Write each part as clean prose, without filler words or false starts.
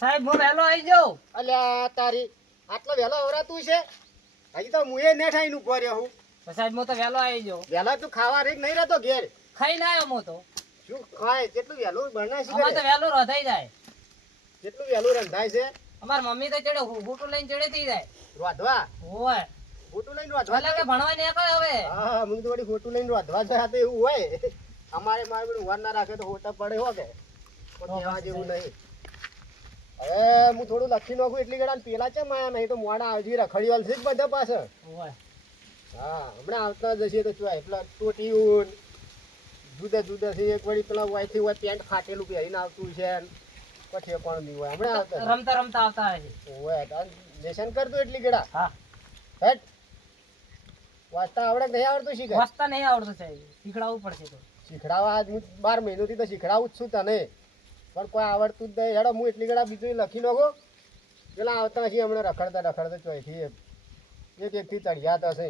સાહેબ હું વહેલો આવી જાઉં. અલ્યા તારી આટલો વહેલો અવરાતું છે? હજી તો મુએ ને ઠાઈને ઉભો રહ્યો હું. તો સાહેબ હું તો વહેલો આવી જાઉં. વહેલા તું ખાવા રેક નહીં રહેતો ઘેર? ખાઈને આવ્યો હું તો. શું ખાય? કેટલું વહેલું બનાય અમારે તો છે? વહેલું રધાઈ જાય. કેટલું વહેલું રંધાય છે? અમાર મમ્મી તો ચડે બૂટું લઈને ચડે થઈ જાય. રોધવા? ઓય ફોટું લઈને રોધવા ભલે કે ભણવા નીકળે હવે. હા હું તો વળી ફોટું લઈને રોધવા જાય તો એવું હોય. અમારે મારે બધું વાર ના રાખે તો હોટા પડે હો કે પણ કહેવા જેવું નહીં. હવે હું થોડું લખી નાખું એટલી ગળા પેલા ચમ આયા નહીં તો મોડા આવજી રખડી છે જ બધા પાછળ. ઓય હા હમણાં આવતા જશે તો ચોય પેલા ટોટીયું જુદા જુદા છે. એક વળી પેલા વાયથી હોય પેન્ટ ફાટેલું પહેરીને આવતું છે પછી પણ નહીં હોય હમણાં આવતા રમતા રમતા આવતા હશે. હોય લેશન કરતું એટલી ગળા. હા હેટ વાંચતા આવડે નહીં આવડતું શીખે? વાંચતા નહીં આવડતું સાહેબ, શીખડાવવું પડશે તો. શીખડાવવા આજ હું 12 મહિનોથી તો શીખડાવું જ છું તને પણ કોઈ આવડતું જ નહીં. હેડો હું એટલી ગળા બીજું લખી નાખો. પેલા આવતા હશે હમણાં રખડતા ચોયથી એક થી ચડિયા થશે.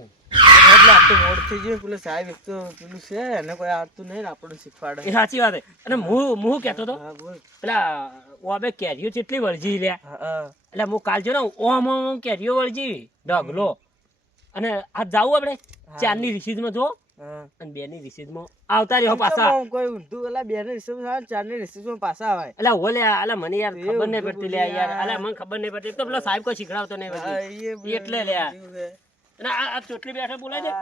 એટલે આ તો મોડ થઈ ગયો. પેલો સાહેબ એક તો પેલું છે એને કોઈ આવતું નહીં ને આપણને શીખવાડે. એ સાચી વાત છે. અને હું કહેતો હતો હા બોલ. પેલા ઓબે કેરીઓ કેટલી વળજી લ્યા. હા એટલે હું કાલ જો ને ઓમ કેરીઓ વળજી ઢગલો. અને આજ જાવું આપણે 4 ની રિસીઝમાં જો હા અને 2 ની રિસીઝમાં આવતા રહ્યો પાછા. આમ કોઈ ઊંધું પેલા 2 ની રિસીવ આવે 4 ની રિસીવમાં પાછા આવે. એટલે ઓલે અલા મને યાર એ ખબર નહીં ઊંધું પડતી લ્યા યાર. બોલી અલા મને ખબર નહીં પડતી. એક તો પેલો સાહેબ કોઈ શીખડાવતો નહીં હા, બધી. એ એટલે લ્યા. ઊંધું છે. અને આ ચોટલી બેઠા બોલાય છે.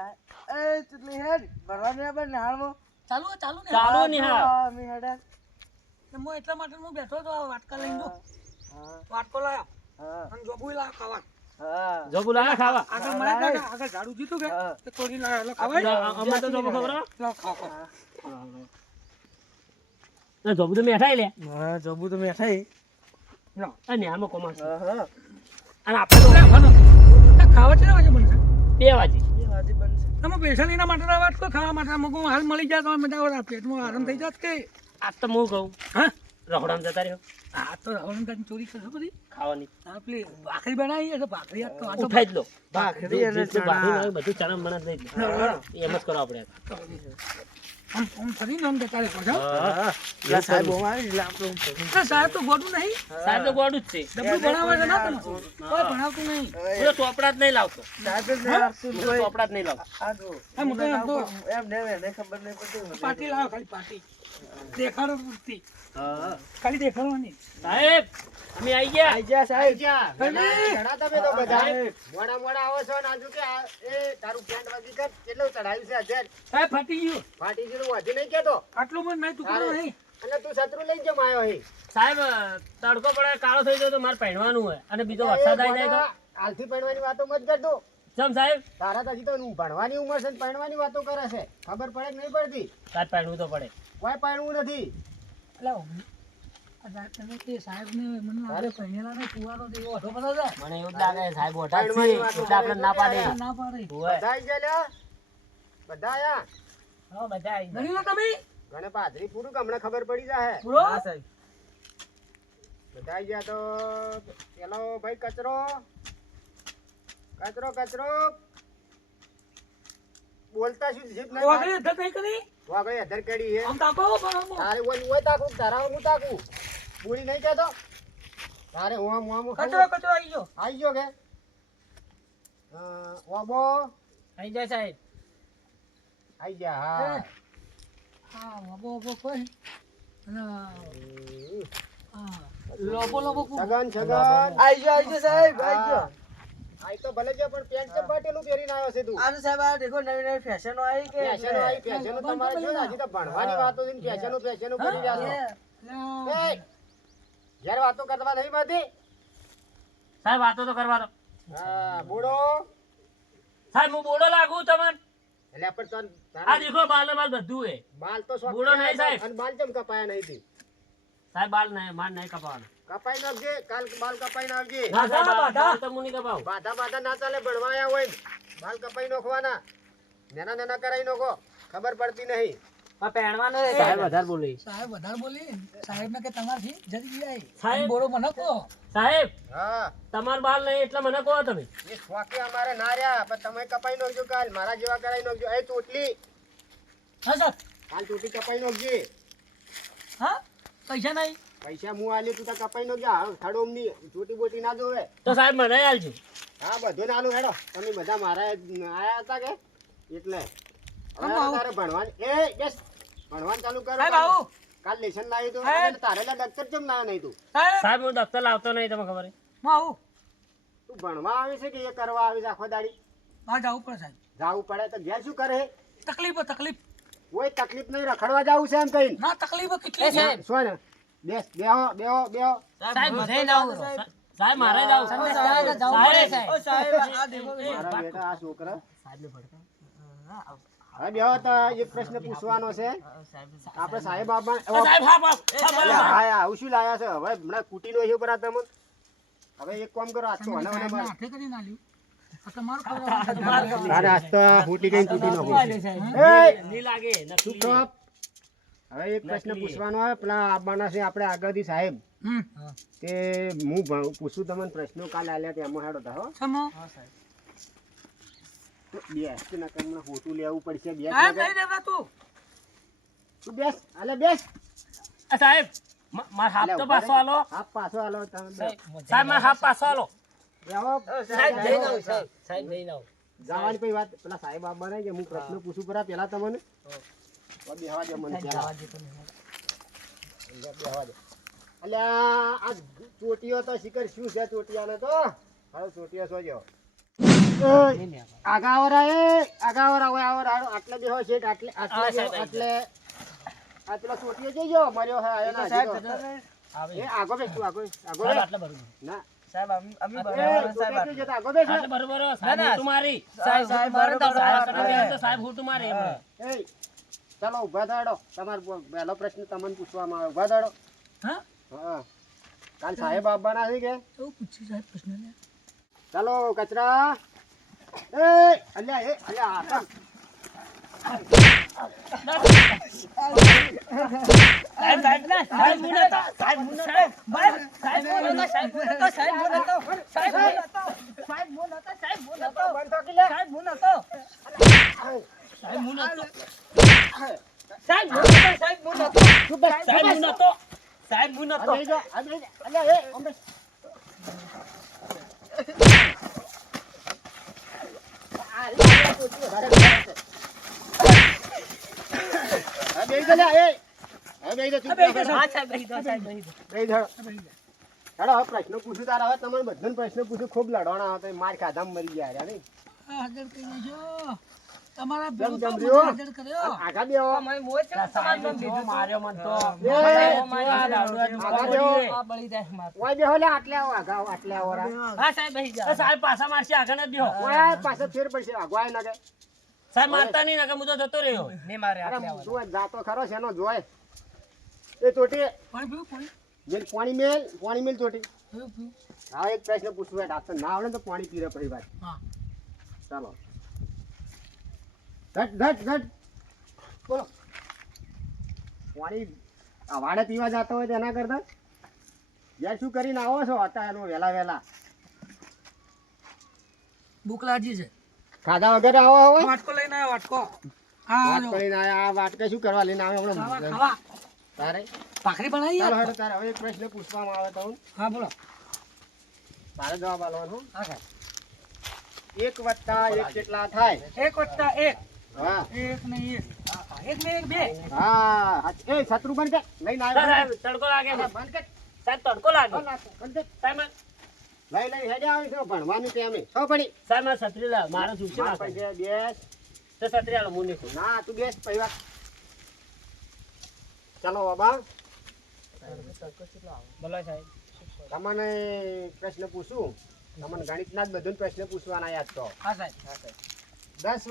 એ ચટલી હેડ ભરવાની આપણે નિહાળમાં ચાલુ ચાલુ ને ચાલુ નહીં હા. હા મી હેડ હું એટલા માટે હું બેઠો તો આ વાટકા લઈને જો હા વાટકો લાયો હા અને જોબુય લાયો ખાવા. હા જો બોલા ખાવા. આગળ મળે ને આગળ ઝાડુ જીતું કે હા. તે તોડી લાયો એટલે ખવાય. અમાર તો જો ખબર હે? લાવ ખાઓ ના જોબુ તો મેઠાઈ લે. હા જોબુ તો બેઠા અને આમાં કોમાસ. હા હા અને આપણે તો ખાવા છે ને વાજે બનશે 2 વાગે. એ વાજી બનશે. તમે પૈસા લઈને માટે વાટકો ખાવા માટે અમુક હાલ મળી જાય તો મજા આવે પેટમાં આરામ થઈ જાત કે આજ તો હું કહું હા રખડામ જતા રહ્યો આ તો રાવણ કાની ચોરી કરશો બધી ખાવાની. આ પેલી ભાખરી બનાવી છે તો ભાખરી આ તો આ તો ઉઠાઈ જ લો. ભાખરી અને જેટલું ભાખરી ચણા. હોય બધું ચણા મણા લઈ જ લો. એમ જ કરો આપણે. આમ ફરીને આમ જતા રહેશો છો. હા પેલા સાહેબ ઓમ આવી એટલે આપણે ઓમ પકડી. આ સાહેબ તો ગોડું નહીં સાહેબ તો ગોડું જ છે. ડબ્બુ ભણાવે છે ના તમે કોઈ ભણાવતું નહીં. પેલો ચોપડા જ નહીં લાવતો. સાહેબ જ નહીં આપતું પેલો કોઈ. ચોપડા જ નહીં લાવતો. આ જો હા, હું તો એમ તો- એમ ને એને ખબર નહીં પડતી. પાટી લાવો ખાલી પાટી દેખાડો પૂરતી હા ખાલી દેખાડવાની. સાહેબ અમે આવી ગયા. આઈ જા સાહેબ. ઘણા તમે તો બધા મોડા મોડા આવો છો ને આજુ કે એ તારું પેન્ટ વાગી કર કેટલું ચડાવ્યું છે હજાર સાહેબ ફાટી ગયું ફાટી ગયું હજી નહીં કેતો આટલું પણ મેં ટુકડો નહીં. અને તું શત્રુ લઈ જમ આવ્યો હે સાહેબ તડકો પડે કાળો થઈ જાય તો મારે પહેરવાનું હોય અને બીજો વરસાદ આવી જાય તો હાલથી ભણવાની વાતો મત કરતો. ચમ સાહેબ તારા તો હજી તો ભણવાની ઉંમર છે ને ભણવાની વાતો કરે છે ખબર પડે કે નહીં પડતી? તાર પહેરવું તો પડે. કોઈ ભણવું નથી. એટલે આ સાહેબ તમે તે સાહેબને મને લાગે પહેરેલા ને કુવારો તો એવો હતો બધો છે. મને એવું જ લાગે સાહેબ ઓઠા જ છે એટલે આપણે ના પાડે. ના પાડે. હોય. બધા આઈ ગયા લ્યા? બધા આયા? હા બધા આવી ગણી લો તમે ઘણે પાદરી પૂરું કે હમણાં ખબર પડી જાય. પૂરો હા સાહેબ. બધા આઈ ગયા તો પેલો ભાઈ કચરો કચરો કચરો બોલતા શું જીભ નહીં વાગડી ધક નહીં કરી વાહ ભાઈ અધર કેડી હે આમ તાકો પણ તારે ઓય તાકું તારા હું તાકું પૂરી નહીં કહેતો તારે ઓમ ઓમ કચરો કચરો આવી ગયો. આઈ ગયો કે ઓબો આવી જાય સાહેબ. આઈ ગયા હા હા વબો વબો કોઈ અને હા લોબો લોબો કોઈ. સગન સગન આઈ જા સાહેબ આઈ ગયો. આઈ તો ભલે છે પણ પેન્ટ ચમ ફાટેલું પહેરીને આવ્યો છે તું? આનું સાહેબ આ દેખો નવી નવી ફેશનો આવી કે ફેશનો આવી ફેશનો તમારે જો ને હજી તો ભણવાની વાતો છે ને ફેશનો કરી રહ્યા છો. એટલે એ જ્યારે વાતો કરવા નહીં માંથી સાહેબ વાતો તો કરવા દો. હા બુડો સાહેબ હું બોડો લાગુ તમને. એટલે પણ તન આ દેખો બાલ ને બાલ બધું હે. બાલ તો શોખ બુડો નહીં સાહેબ. અને બાલ ચમ કપાયા નહીં થી સાહેબ બાલ નહીં માર નહીં કપાવવાનો. કપાઈ નાખજે કાલ બાલ કપાઈ નાખજે. ના સાહેબ બાલ તો હું નહીં કપાવું. બાધા બાધા ના ચાલે ભણવા આયા હોય ને. બાલ કપાઈ નાખવાના નાના નાના કરાઈ નાખો ખબર પડતી નહીં. આ પહેરવાનો છે સાહેબ વધારે બોલી. સાહેબ વધારે બોલી સાહેબ ને કે તમારથી જરી જાય સાહેબ. બોરો મને કહો સાહેબ હા તમાર બાલ નહીં એટલે મને કહો તમે. એ શોખે અમારે ના રહ્યા પણ તમે કપાઈ નાખજો કાલ મારા જેવા કરાઈ નાખજો. એ ચોટલી હા સર કાલ ચોટી કપાઈ નાખજે. હા પૈસા નહીં પૈસા હું આલ્યો તું તો કપાઈ નો ગયા થડોમની ચોટી બોટી ના જોવે તો સાહેબ મને આલજો. હા બધું નાલું હેડો તમે બધા મારા આયા હતા કે એટલે હવે તારે ભણવાનું બેસ ભણવાનું ચાલુ કરો સાહેબ આવું કાલ લેશન લાવી તો સાહેબ. તારે દફતર કેમ ના નહીં તું સાહેબ સાહેબ હું દફતર લાવતો નહીં, તમને ખબર છે? હું આવું તું ભણવા આવી છે કે એ કરવા આવી છે આખો દાડી બહાર જવું પડે સાહેબ જાવું પડે તો ઘેર શું કરે તકલીફ કોઈ તકલીફ નહીં રખડવા જાવું છે એમ કઈ ના તકલીફ કેટલી છે શું ને બેસ બેહો બેહો બેહો સાહેબ બધે જાવું. સાહેબ મારે જાવું. સાહેબ આ દેખો મારા બેટા આ છોકરા હવે બેહો તો એક પ્રશ્ન પૂછવાનો છે આપણે સાહેબ બાબા સાહેબ હા હા હા આવું શું લાયા છે હવે હમણાં કુટીનો એ ઉપર આ તમે હવે એક કામ કરો આજ તો હને હને મારો હાથે કરી ના લ્યું આ તમારું કરવાનું. તારે આજ તો ફૂટી ગઈ કુટીનો નહીં લાગે નકલી. ચૂપ હવે એક પ્રશ્ન પૂછવાનો આવે પેલા આવવાના છે આપણે આગળથી સાહેબ હમ તે હું પૂછું તમને પ્રશ્નો કાલે આલ્યા તેમાં હેડો તા હો સમો બેસ કે ના કઈ ફોટું લેવું પડશે બેસ સાહેબ ના નહીં દેવડા તું તું બેસ અલે બેસ સાહેબ માર હાથ તો પાછો આલો. હાથ પાછો આલો તમે સાહેબ માર હાથ પાછો આલો. બેહો સાહેબ જઈને આવું, સાહેબ જઈને આવું. જવાની પછી વાત પેલા સાહેબ આવવાના છે હું પ્રશ્ન પૂછું પરા પેલા તમને બેહવા દે મને પેલા બેહવા દે અલ્યા આ ચોટીઓ તો શિખર શું છે ચોટિયાને તો હવે ચોટીઓ સોજો આગાવરા હોય આટલે બેહો છે આટલે આટલે આ પેલા ચોટીઓ જઈજો મર્યો હે આયો ના એ આગો બેસ તું આગો બેસ આટલે બરોબર. ના સાહેબ અમે એ બરાબર સાહેબ ચોટીઓ જતો આગો બેસ આટલે બરોબર. સાહેબ હું તમારી. સાહેબ બરાબર સાહેબ તો સાહેબ હું તમારી. એ ચાલો ઉભા થાડો તમારો પહેલો પ્રશ્ન તમને પૂછવામાં આવે ઉભા થાડો હા હા કાલ સાહેબ આવવાના છે કે એવું પૂછ્યું સાહેબ પ્રશ્ન લે ચાલો કચરા અલ્યા આ તો સાહેબ હું નતો. સાહેબ હું નતો. સાહેબ હું નતો. પ્રશ્ન પૂછું તારા હવે તમને બધાને પ્રશ્ન પૂછું ખૂબ લડવાના હતા માર ખાધામાં મરી ગયા નહીં હાજર કરી દેજો તમારા જમ ભેગું તો જમ મને રહ્યો. હાજર કર્યો આગા બેહો સાહેબ જો માર્યો મન તો. ઓય બેહો લે આટલે આવો આગા આવો, આટલે આવો રા. સાહેબ પાછા મારશે આગળ નથી દ્યો. ઓય પાછો ફેર પડશે આગવાય ના કે સાહેબ મારતા નહીં નકર હું તો જતો રહ્યો. અરે તું જાતો ખરો છે એનો જોય એ ચોટી પાણી પીવું પાણી મેલ પાણી મેલ ચોટી પીવું હા એક પ્રશ્ન પૂછવું હોય ડાક્ટર ના આવડે ને તો પાણી પીરે પછી વાત હા ચાલો ઘટ બોલો પાણી આ વાડે પીવા જતો હોય તો એના કરતા યાર શું કરીને આવો છો અત્યારે વહેલા ભૂખ લાગી છે ખાધા વગર આવો હોય વાટકો લઈને આવ્યો વાટકો હા વાત કરીને આયા આ વાટકે શું કરવા લઈને આવે ખાવા હમણાં ખાવા તારે ભાખરી બનાવી ચાલો યાર હેડો તારે હવે એક પ્રશ્ન પૂછવામાં આવે તો હા બોલો તારે જવાબ આલવાનો હા સાહેબ 1 + 1 કેટલા થાય 1 + 1 હા 1 ને 1 1 ને 1 2 હા એ શત્રુ બંધ કર લઈને આવ્યો સાહેબ તડકો લાગે છે. બંધ કર સાહેબ તડકો લાગે. બંધ કર સાહેબ લઈ હેડે આવી છો ભણવાનું ટાઈમે સો પડી સાહેબ મારે છત્રી લાવ. મારે શું છે માર નાખવાનું? પાસે બેસ તો છત્રી આલો હું નીકળું. ના તું બેસ પછી વાત ચાલો બાબા બોલો સાહેબ. તમને પ્રશ્ન પૂછું તમને ગણિતના જ બધું પ્રશ્ન પૂછવાના યાદ તો હા સાહેબ 10 +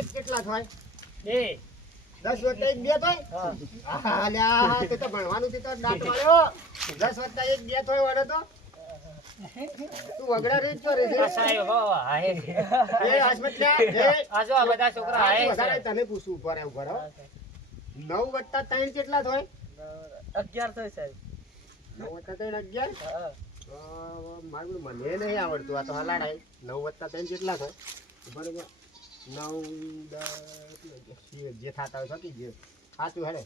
1 કેટલા થાય 2 10 + 1 2 થાય હા અલ્યા તે તો ભણવાનું છે તો દાંત વાળ્યો 10 + 1 2 થાય વડે તો તું વગડા રે છો રે આ સાહેબ હો હાય. એ હાસમતલા એ આ જો આ બધા છોકરા હાય વધારે છે. તને પૂછું ઉપર હો 9 + 3 કેટલા થાય 11 થાય સાહેબ 9 + 3 11 મારું મને નહીં આવડતું આ તો હલાડાય 9 + 3 કેટલા થાય બરોબર 9 10 જે થતા હોય થતી જે સાચું હેડે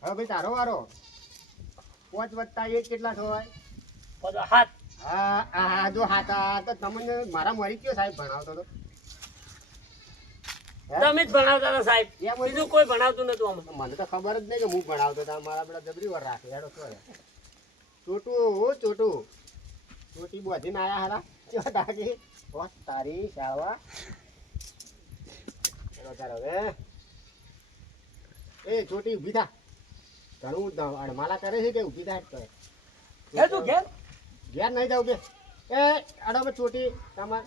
હવે ભાઈ તારો વારો પાંચ વત્તા એક કેટલા થવાય? બધો હાથ હા જો હાથા તો તમને મારા મરી કયો સાહેબ ભણાવતો તો તમે જ ભણાવતા હતા સાહેબ, એમ હોય બીજું કોઈ ભણાવતું નતું અમે. મને તો ખબર જ નહીં કે હું ભણાવતો હતો મારા બેટા જબરી વાર રાખે હેડો શું ચોટું ચોટી બોધીને આયા હારા કેવા ડાકી બસ તારી શાળવા હેડો તાર હવે એ ચોટી ઊભી થા ઘણું અડમાલા કરે છે કે ઊભી થાય કરે હે તું ઘેર ઘેર નહીં જાવ બે એ અડો બે ચોટી તમાર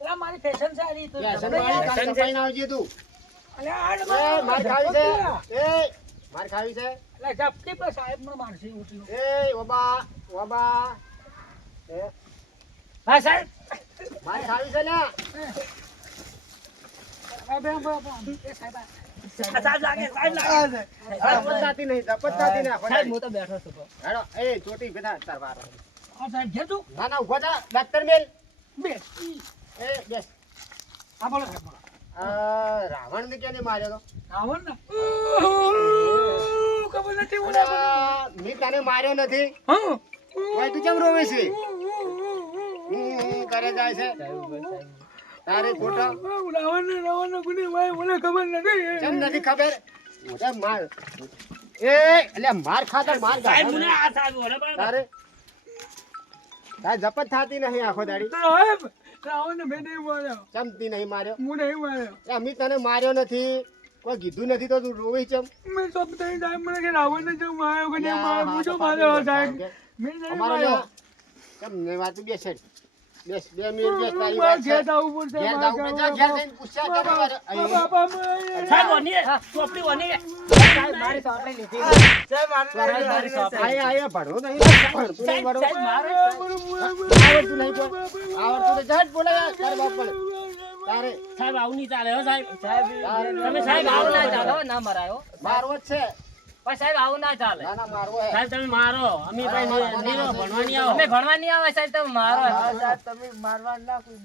અલા મારી ફેશન છે આરી તો ફેશન વાળી કાલ કપાઈને આવજે તું અલા આડ એ માર ખાવી છે એ માર ખાવી છે અલા જપટી પર સાહેબ મને મારશે ઉઠલો એ ઓબા એ હા સાહેબ, માર ખાવી છે ને આ બે એ સાહેબ સાહેબ લાગે. દપતતાતી નહીં સાહેબ હું તો બેઠો છું. હેડો એ ચોટી બેઠા તાર વાર આ સાહેબ ઘેર તું ના ઉભો થા ડોક્ટર મેલ બે એ બેસ આ બોલો સાહેબ બોલો રાવણ ને કેને માર્યો તો આવન ને ખબર નથી મને મેં તને માર્યો નથી હા ભાઈ તું કેમ રોવે છે કરે જાય છે તારે ખોટા રાવણ ગુની ભાઈ મને ખબર નથી કેમ નથી ખબર મોટા માર એ એટલે માર ખાતર માર સાહેબ ગાધા મને આ સાહેબ ઓરે પણ તારે તારે જપત થાતી નહીં આખો દાડી સાહેબ રાવણ મેં નહીં માર્યો ચમતી નહીં માર્યો હું નહીં માર્યો એ અમે તને માર્યો નથી કોઈ કીધું નથી તો તું રોવી ચમ મેં તો બતાવી સાહેબ મને કે રાવણ ને જો માર્યો કે નહીં માર્યો હું જો માર્યો સાહેબ મેં નહીં અમારે માર્યો કેમ ને વાત બેસ બેસ 2 મિનિટ બેસ તારી મારે વાત છે ઘેર જવું પડશે ઘેર જાવ જા ઘેર જઈને પૂછ્યા કે તમારે બાપા સાહેબ ઓની ચોપડી ઓની સાહેબ મારી સોપડી લીધી સાહેબ મારી સોપડી આયા ભણો નહીં ભણતું નહીં બરોબર સાહેબ મારે આવડતું નહીં કોઈ આવડતું તો જટ બોલે તારે બાપ પડે તારે સાહેબ આવું નહીં ચાલે હો સાહેબ. તમે સાહેબ આવું ના ચાલે. ના મરાયો મારવો જ છે પણ સાહેબ આવું ના ચાલે ના ના મારવો હે સાહેબ તમે મારો, અમે ભાઈ નીરો ભણવાની આવો. અમે ભણવા નહીં આવે સાહેબ તમે મારો સાહેબ તમે મારવા ના કોઈ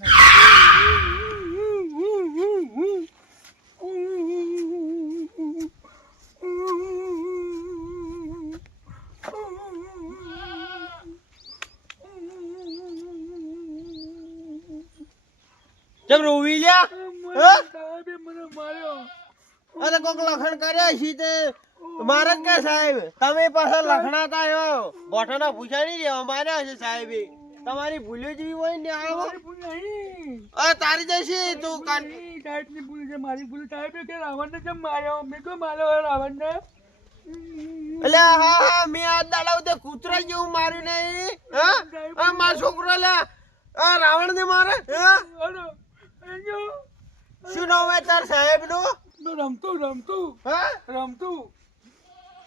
જબ રોવી લ્યા સાહેબે મને માર્યો અરે કોક લખણ કર્યા છે તે મારે જ કે સાહેબ તમે પાછા લખણાતા આવ્યો બોટાના પૂછા નહીં રહ્યા માર્યા છે સાહેબે તમારી ભૂલ્યો જેવી હોય ને આવો મારી ભૂલ નહીં અરે તારી જશે તું કાન સાહેબની ભૂલ છે મારી ભૂલ સાહેબે કે રાવણને કેમ માર્યો મેં કેમ માર્યો રાવણને એટલે હા મેં આ દાડા તે કૂતરા જેવું માર્યું નહીં હા મારો છોકરો લે આ રાવણ ને મારે હા શું નામ હે તાર સાહેબ નું રમતું હા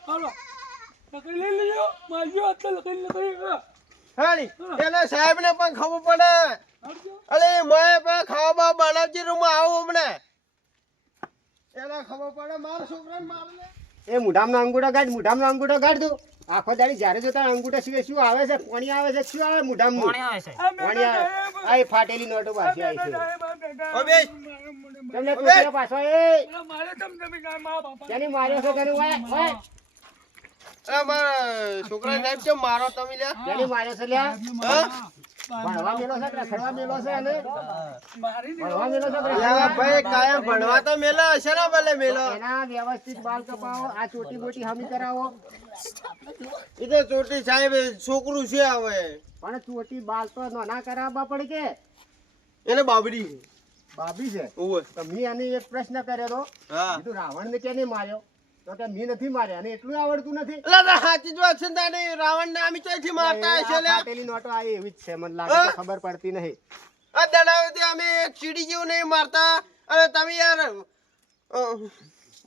હાલો લકડી લઈ લેજો મારજો આટલા લકડી હાલી એને સાહેબ ને પણ ખબર પડે અરે મેં પણ ખાવા બનાવજી રૂમ આવું હમણે એને ખબર પડે મારા છોકરાને મારે એ મુઢામનો અંગૂઠો કાઢ તું આખો દાડી જ્યારે જોતા અંગૂઠા સિવાય શું આવે છે પાણી આવે છે શું આવે મુઢામનું પાણી આવે આ એ ફાટેલી નોટો પાછી આવી છે ઓ બે તમને પૂછ્યા પાછો એ કેની માર્યો છે તને ઓય અરે મારા છોકરા સાહેબ કેમ મારો તમે લ્યા કેની માર્યો છે લ્યા હા ભણવા મેલો છે કે રખડવા મેલો છે અને ભણવા મેલો છે કે યા ભાઈ કાયમ ભણવા તો મેલો હશે ને ભલે મેલો એના વ્યવસ્થિત બાલ કપાવો આ ચોટી બોટી હમી કરાવો એ તો ચોટી સાહેબ છોકરું છે હવે પણ ચોટી બાલ તો નાના કરાવવા પડે કે એને બાબરી બાબી છે ઓવે તો મેં આને એક પ્રશ્ન કર્યો તો હા કીધું રાવણને કેને માર્યો તો કે મેં નથી માર્યો અને એટલું આવડતું નથી એટલે તો સાચી જ વાત છે ને તારી રાવણ ને આમી ચોથી મારતા હશે આ લ્યા ફાટેલી નોટો આ એવી જ છે મને લાગે છે ખબર પડતી નહીં આ દડાવતી અમે એક ચીડી જેવું નહીં મારતા અને તમે યાર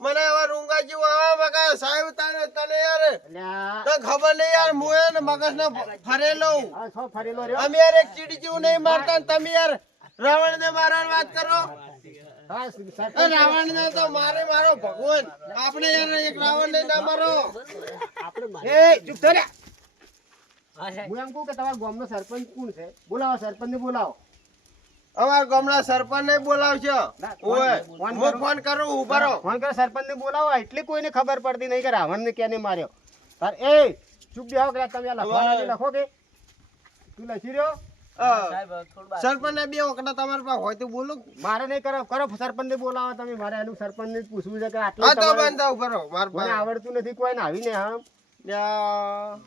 મને હવે રૂંગા જેવું આવે મગા સાહેબ તને યાર એટલે આ તને ખબર નહીં યાર હું એને મગજ ને ફરેલો આ છો ફરેલો રહ્યો અમે યાર એક ચીડી જેવું નહીં મારતા ને તમે યાર રાવણ ને મારવાની વાત કરો હા રાવણ ને તો મારો ભગવાન આપણે યાર એક રાવણ ને ના મારો એ ચૂપ થો રે હું એમ કહું કે તમારા ગામનો સરપંચ કોણ છે બોલાવો સરપંચને બોલાવો અમારા ગામના સરપંચ ને બોલાવશો ઓય હું ફોન કરું ઉભા રહો ફોન કરો સરપંચને બોલાવો એટલે કોઈને ખબર પડતી નહીં કે રાવણને કેને માર્યો તાર એ ચૂપ બેહો કે તમે આ લખવાના છે, લખો કે તું લખી રહ્યો સરપંચ ને બે વખત તમારા પાસે હોય તો બોલો. મારે નહીં કરો સરપંચ ને બોલાવો તમે મારે એનું સરપંચ ને પૂછવું છે કે હા આટલું તો બંધ થાવ કરો માર મને આવડતું નથી કોઈ ને આવીને હા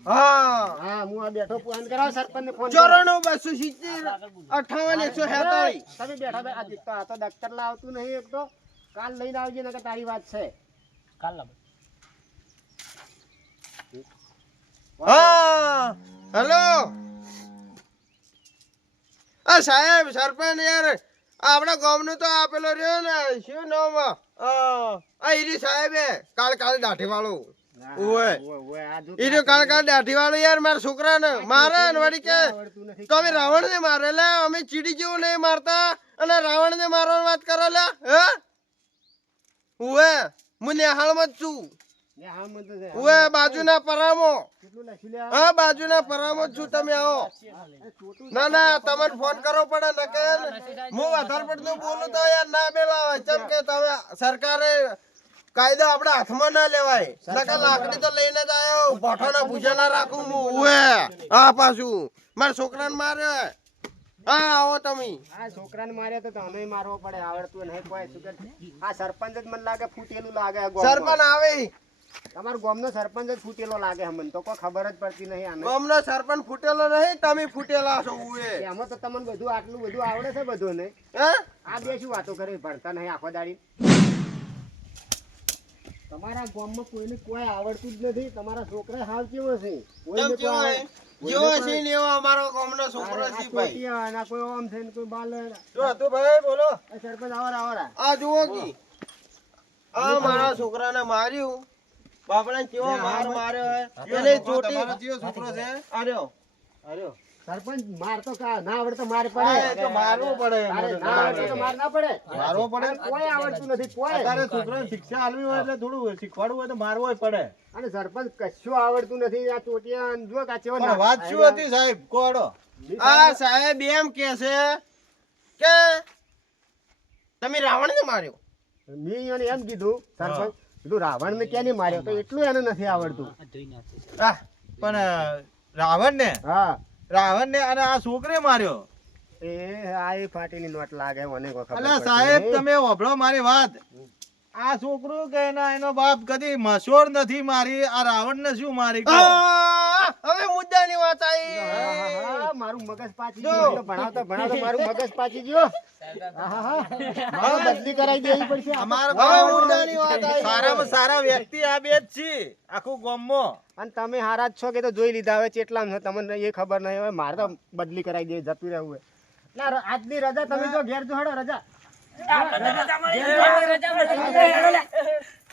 હા હા હું આ બેઠો ફોન કરાવ સરપંચ ને ફોન 94 270 58 147. તમે બેઠા બે આ દીકતા આ તો દફતર લાવતું નહીં એક તો કાલ લઈને આવજે નકર તારી વાત છે કાલ લાવો. હા હેલો આ સાહેબ સરપંચ યાર આપણા ગામનું તો આપેલો રહ્યો ને શું નામ આ ઈરી સાહેબ કાળ દાઢી વાળો ઓય ઈરી કાળ દાઢી વાળો યાર મારા છોકરાને મારે ને વળી કે તો અમે રાવણ ને મારે લે અમે ચીડી જેવું નહીં મારતા અને રાવણ ને મારવાની વાત કરો લે હે ઓય હું નેહાળમાં જ છું ઓય બાજુના પરામો કેટલું લખી લે હા બાજુના પરામો જ છું તમે આવો ના ના તમને ફોન કરવો પડે ને કે હું વધારે પડતું બોલું તો યાર ના મેળાવે ચમ કે તમે સરકારે કાયદો આપણા હાથમાં ના લેવાય નકર લાકડી તો લઈને જ આવ્યો ભઠોના ભૂજા ના રાખું હું ઉવે હા પાછું મારા છોકરાને માર્યો હા આવો તમે આ છોકરાને માર્યા તો તને મારવો પડે આવડતું નહીં કોઈ શું કે આ સરપંચ જ મને લાગે ફૂટેલું લાગે આ ગામમાં. સરપંચ આવે તમારા ગામનો સરપંચ જ ફૂટેલો લાગે મને તો કોઈ ખબર જ પડતી નહીં આને ગામનો સરપંચ ફૂટેલો નહીં તમે ફૂટેલા છો ઉવે એમાં તો તમને બધું આટલું બધું આવડે છે બધું ને હે આ બે શું વાતો કરે ભણતા નહીં આખો દાડી તમારા ગામમાં કોઈને કોઈ આવડતું જ નથી તમારા છોકરા હાવ કેવો છે કોઈને કેમ કેવો હે? જેવો છે ને એવો અમારો ગામનો છોકરો છે ભાઈ ના કોઈ ઓમ છે ને કોઈ બાલ જો તું ભાઈ બોલો સરપંચ આવરા આ જુઓ કી આ મારા છોકરાને માર્યું બાપડા કેવો માર માર્યો હે એને ચોટી છોકરો છે આર્યો સરપંચ માર તો ના આવડે તો માર હા, એ પડે તો મારવું પડે અરે ના આવડે તો માર ના પડે મારવો પડે કોઈ આવડતું નથી કોઈ અત્યારે છોકરાને શિક્ષા આલવી હોય એટલે થોડું શીખવાડવું હોય તો મારવું પડે અને સરપંચ કશું આવડતું નથી આ ચોટિયા જો કાચેવો પણ વાત શું હતી સાહેબ કોડો આ સાહેબ એમ કે છે કે તમે રાવણને માર્યો મેં એને એમ કીધું સરપંચ કીધું રાવણ ને ક્યાં નહીં માર્યો તો એટલું એને નથી આવડતું પણ રાવણ ને અને આ છોકરે માર્યો. એ આ એ ફાટીની નોટ લાગે મને કોઈ ખબર અલ્યા પડતી સાહેબ નહીં. તમે હોભળો મારી વાત. આ છોકરો કે એનો બાપ કદી મશોર નથી મારી, આ રાવણ ને શું મારી ગયો? હવે મુદ્દાની વાત હા, આવી હા, મારું મગજ પાછી ગયું તો ભણાવતા મારું મગજ પાછી ગયો હા, હા. મારે બદલી કરાવી દેવી પડશે અમારા હવે ગામમાં મુદ્દાની વાત આવી સારામાં સારા વ્યક્તિ આ બે જ છે આખું ગામમાં. અને તમે હારા જ છો કે તો જોઈ લીધા હવે ચેટલા છે તમને એ ખબર નહીં હવે મારે તો બદલી કરાવી દે જતું રહેવું હોય એટલે આજની રજા તમે જો ઘેર જો હડો રજા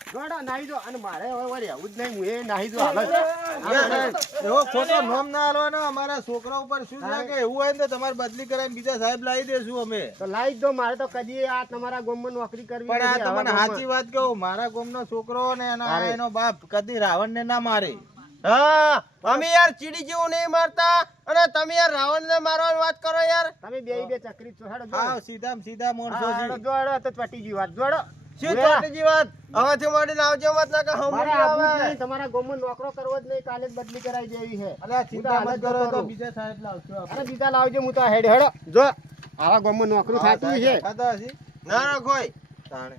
જોડો નાહી જો અને મારે હવે વળી આવું જ નહીં હું એ નાહી જો હાલ એવો ખોટો નોમ ના આલવાનો અમારા છોકરા ઉપર શું લાગે એવું હોય ને તો તમારે બદલી કરાવીને બીજા સાહેબ લાવી દેશું અમે. તો લાવી દો મારે તો કદી આ તમારા ગામમાં નોકરી કરવી પણ આ નથી. આવા તમને ગામમાં. સાચી વાત કહું, મારા ગામનો છોકરો ને અરે. એનો બાપ કદી રાવણ ને ના મારે. હા અમે યાર ચીડી જેવું નહીં મારતા અને તમે યાર રાવણ ને મારવાની વાત કરો યાર તમે બે ચકરી છો હેડો હા જોડો. સીધા સીધા માણસો હા, છે. હેડો જોડો તો ચોટી ગઈ વાત જોડો શું ચોટીજી વાત હવેથી મળીને આવજો મત ના કે મારે હમણાં આવું જ આવે નહીં, તમારા ગામમાં નોકરો કરવો જ નહીં કાલે જ બદલી કરાવી દેવી છે અલ્યા હું તો ચિંતા હાલ મત જ કરો જતો તો રહું. બીજા સાહેબ લાવજો આપણે. અરે બીજા લાવજો હું તો હેડ હેડો જો આવા ગામમાં નોકરી થતું છે ખાધા હશે? ના ના કોઈ તાણે